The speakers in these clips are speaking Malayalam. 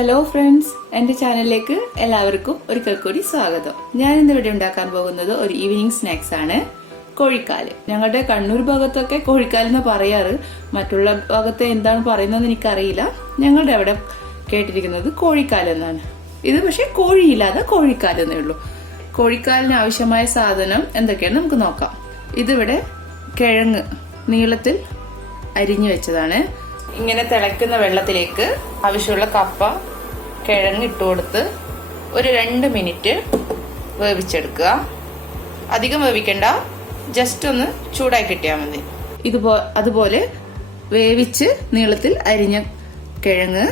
ഹലോ ഫ്രണ്ട്സ്, എന്റെ ചാനലിലേക്ക് എല്ലാവർക്കും ഒരിക്കൽ കൂടി സ്വാഗതം. ഞാൻ ഇന്ന് ഇവിടെ ഉണ്ടാക്കാൻ പോകുന്നത് ഒരു ഈവനിങ് സ്നാക്സ് ആണ്, കോഴിക്കാല്. ഞങ്ങളുടെ കണ്ണൂർ ഭാഗത്തൊക്കെ കോഴിക്കാൽ എന്ന് പറയാറ്, മറ്റുള്ള ഭാഗത്ത് എന്താണ് പറയുന്നത് എനിക്കറിയില്ല. ഞങ്ങളുടെ അവിടെ കേട്ടിരിക്കുന്നത് കോഴിക്കാൽ എന്നാണ്. ഇത് പക്ഷെ കോഴിയില്ലാതെ കോഴിക്കാൽ എന്നേ ഉള്ളൂ. കോഴിക്കാലിന് ആവശ്യമായ സാധനം എന്തൊക്കെയാണ് നമുക്ക് നോക്കാം. ഇതിവിടെ കിഴങ്ങ് നീളത്തിൽ അരിഞ്ഞു വെച്ചതാണ്. ഇങ്ങനെ തിളയ്ക്കുന്ന വെള്ളത്തിലേക്ക് ആവശ്യമുള്ള കപ്പ കിഴങ്ങ് ഇട്ട് കൊടുത്ത് ഒരു 2 മിനിറ്റ് വേവിച്ചെടുക്കുക. അധികം വേവിക്കണ്ട, ജസ്റ്റ് ഒന്ന് ചൂടായി കിട്ടിയാൽ മതി. അതുപോലെ വേവിച്ച് നീളത്തിൽ അരിഞ്ഞ കിഴങ്ങ്,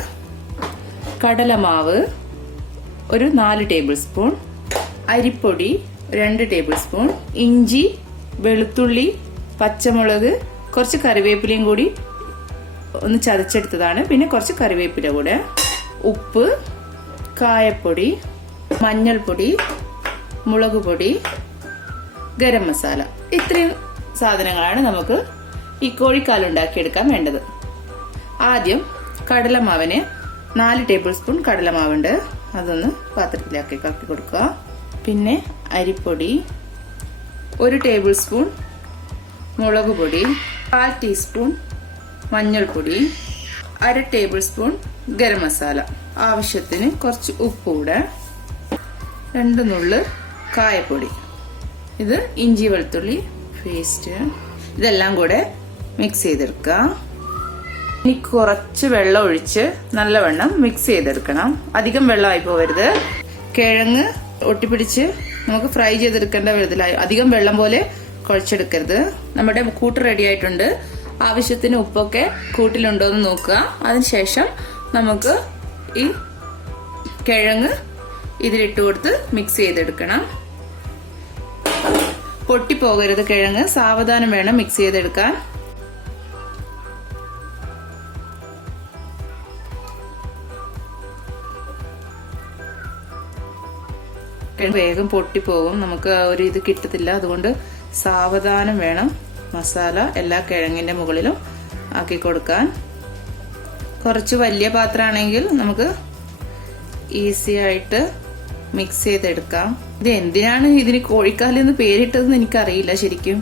കടലമാവ് ഒരു 4 ടേബിൾ സ്പൂൺ, അരിപ്പൊടി 2 ടേബിൾ സ്പൂൺ, ഇഞ്ചി, വെളുത്തുള്ളി, പച്ചമുളക്, കുറച്ച് കറിവേപ്പിലയും കൂടി ഒന്ന് ചതച്ചെടുത്തതാണ്. പിന്നെ കുറച്ച് കറിവേപ്പില കൂടെ, ഉപ്പ്, കായപ്പൊടി, മഞ്ഞൾപ്പൊടി, മുളക് പൊടി, ഗരം മസാല. ഇത്രയും സാധനങ്ങളാണ് നമുക്ക് ഈ കോഴിക്കാൽ ഉണ്ടാക്കിയെടുക്കാൻ വേണ്ടത്. ആദ്യം കടലമാവിന് 4 ടേബിൾ സ്പൂൺ കടലമാവുണ്ട്, അതൊന്ന് പാത്രത്തിലാക്കി കലക്കി കൊടുക്കുക. പിന്നെ അരിപ്പൊടി 1 ടേബിൾ സ്പൂൺ, മുളക് പൊടി 1/4 ടീസ്പൂൺ, മഞ്ഞൾപ്പൊടി 1/2 ടേബിൾ സ്പൂൺ, ഗരം മസാല, ആവശ്യത്തിന് കുറച്ച് ഉപ്പ് കൂടെ, 2 നുള്ള് കായപ്പൊടി. ഇത് ഇഞ്ചി വെളുത്തുള്ളി പേസ്റ്റ്. ഇതെല്ലാം കൂടെ മിക്സ് ചെയ്തെടുക്കുക. ഇനി കുറച്ച് വെള്ളം ഒഴിച്ച് നല്ലവണ്ണം മിക്സ് ചെയ്തെടുക്കണം. അധികം വെള്ളമായി പോകരുത്. കിഴങ്ങ് ഒട്ടിപ്പിടിച്ച് നമുക്ക് ഫ്രൈ ചെയ്തെടുക്കേണ്ട വിധത്തിലായി അധികം വെള്ളം പോലെ കുഴച്ചെടുക്കരുത്. നമ്മുടെ കൂട്ട് റെഡി ആയിട്ടുണ്ട്. ആവശ്യത്തിന് ഉപ്പൊക്കെ കൂട്ടിലുണ്ടോ എന്ന് നോക്കുക. അതിനുശേഷം നമുക്ക് ഈ കിഴങ്ങ് ഇതിലിട്ട് കൊടുത്ത് മിക്സ് ചെയ്തെടുക്കണം. പൊട്ടിപ്പോകരുത് കിഴങ്ങ്, സാവധാനം വേണം മിക്സ് ചെയ്തെടുക്കാൻ. വേഗം പൊട്ടിപ്പോകും, നമുക്ക് ഒരു ഇത് കിട്ടത്തില്ല. അതുകൊണ്ട് സാവധാനം വേണം മസാല എല്ലാ കിഴങ്ങിന്റെ മുകളിലും ആക്കി കൊടുക്കാൻ. കുറച്ച് വലിയ പാത്രമാണെങ്കിൽ നമുക്ക് ഈസി ആയിട്ട് മിക്സ് ചെയ്തെടുക്കാം. ഇത് എന്തിനാണ് ഇതിന് കോഴിക്കാലെന്ന് പേരിട്ടതെന്ന് എനിക്കറിയില്ല ശരിക്കും.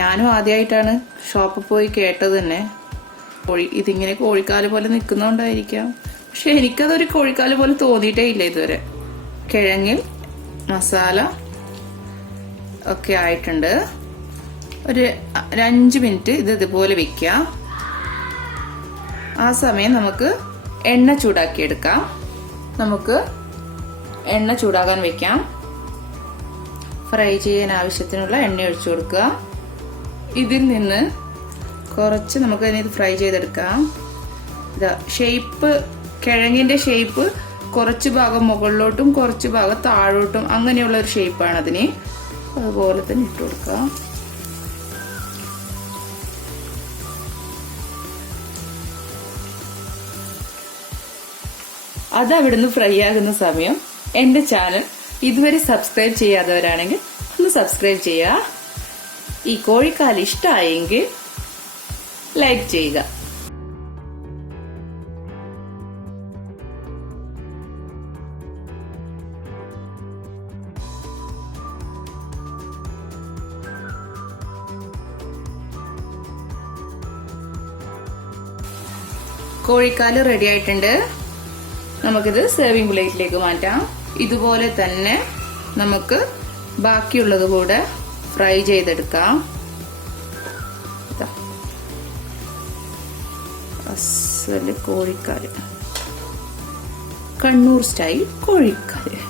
ഞാനും ആദ്യമായിട്ടാണ് ഷോപ്പിൽ പോയി കേട്ടത് തന്നെ. ഇതിങ്ങനെ കോഴിക്കാല് പോലെ നിൽക്കുന്നോണ്ടായിരിക്കാം, പക്ഷെ എനിക്കതൊരു കോഴിക്കാല് പോലെ തോന്നിയിട്ടേ ഇല്ല ഇതുവരെ. കിഴങ്ങിൽ മസാല ഒക്കെ ആയിട്ടുണ്ട്. ഒരു 5 മിനിറ്റ് ഇത് ഇതുപോലെ വെക്കാം. ആ സമയം നമുക്ക് എണ്ണ ചൂടാക്കി എടുക്കാം. നമുക്ക് എണ്ണ ചൂടാകാൻ വെക്കാം. ഫ്രൈ ചെയ്യാൻ ആവശ്യത്തിനുള്ള എണ്ണ ഒഴിച്ചു കൊടുക്കുക. ഇതിൽ നിന്ന് കുറച്ച് നമുക്ക് ഇത് ഫ്രൈ ചെയ്തെടുക്കാം. ഇതാ ഷേപ്പ്, കിഴങ്ങിന്റെ ഷേപ്പ് കുറച്ച് ഭാഗം മുകളിലോട്ടും കുറച്ച് ഭാഗം താഴോട്ടും അങ്ങനെയുള്ള ഒരു ഷേപ്പാണ് അതിന്. അതുപോലെ തന്നെ ഇട്ട് കൊടുക്കുക. അത് അവിടുന്ന് ഫ്രൈ ആകുന്ന സമയം എന്റെ ചാനൽ ഇതുവരെ സബ്സ്ക്രൈബ് ചെയ്യാത്തവരാണെങ്കിൽ ഒന്ന് സബ്സ്ക്രൈബ് ചെയ്യുക. ഈ കോഴിക്കാൽ ഇഷ്ടമായെങ്കിൽ ലൈക്ക് ചെയ്യുക. കോഴിക്കാല് റെഡി ആയിട്ടുണ്ട്. നമുക്കിത് സെർവിംഗ് പ്ലേറ്റിലേക്ക് മാറ്റാം. ഇതുപോലെ തന്നെ നമുക്ക് ബാക്കിയുള്ളത് കൂടെ ഫ്രൈ ചെയ്തെടുക്കാം. അസല് കോഴിക്കാല്, കണ്ണൂർ സ്റ്റൈൽ കോഴിക്കാല്.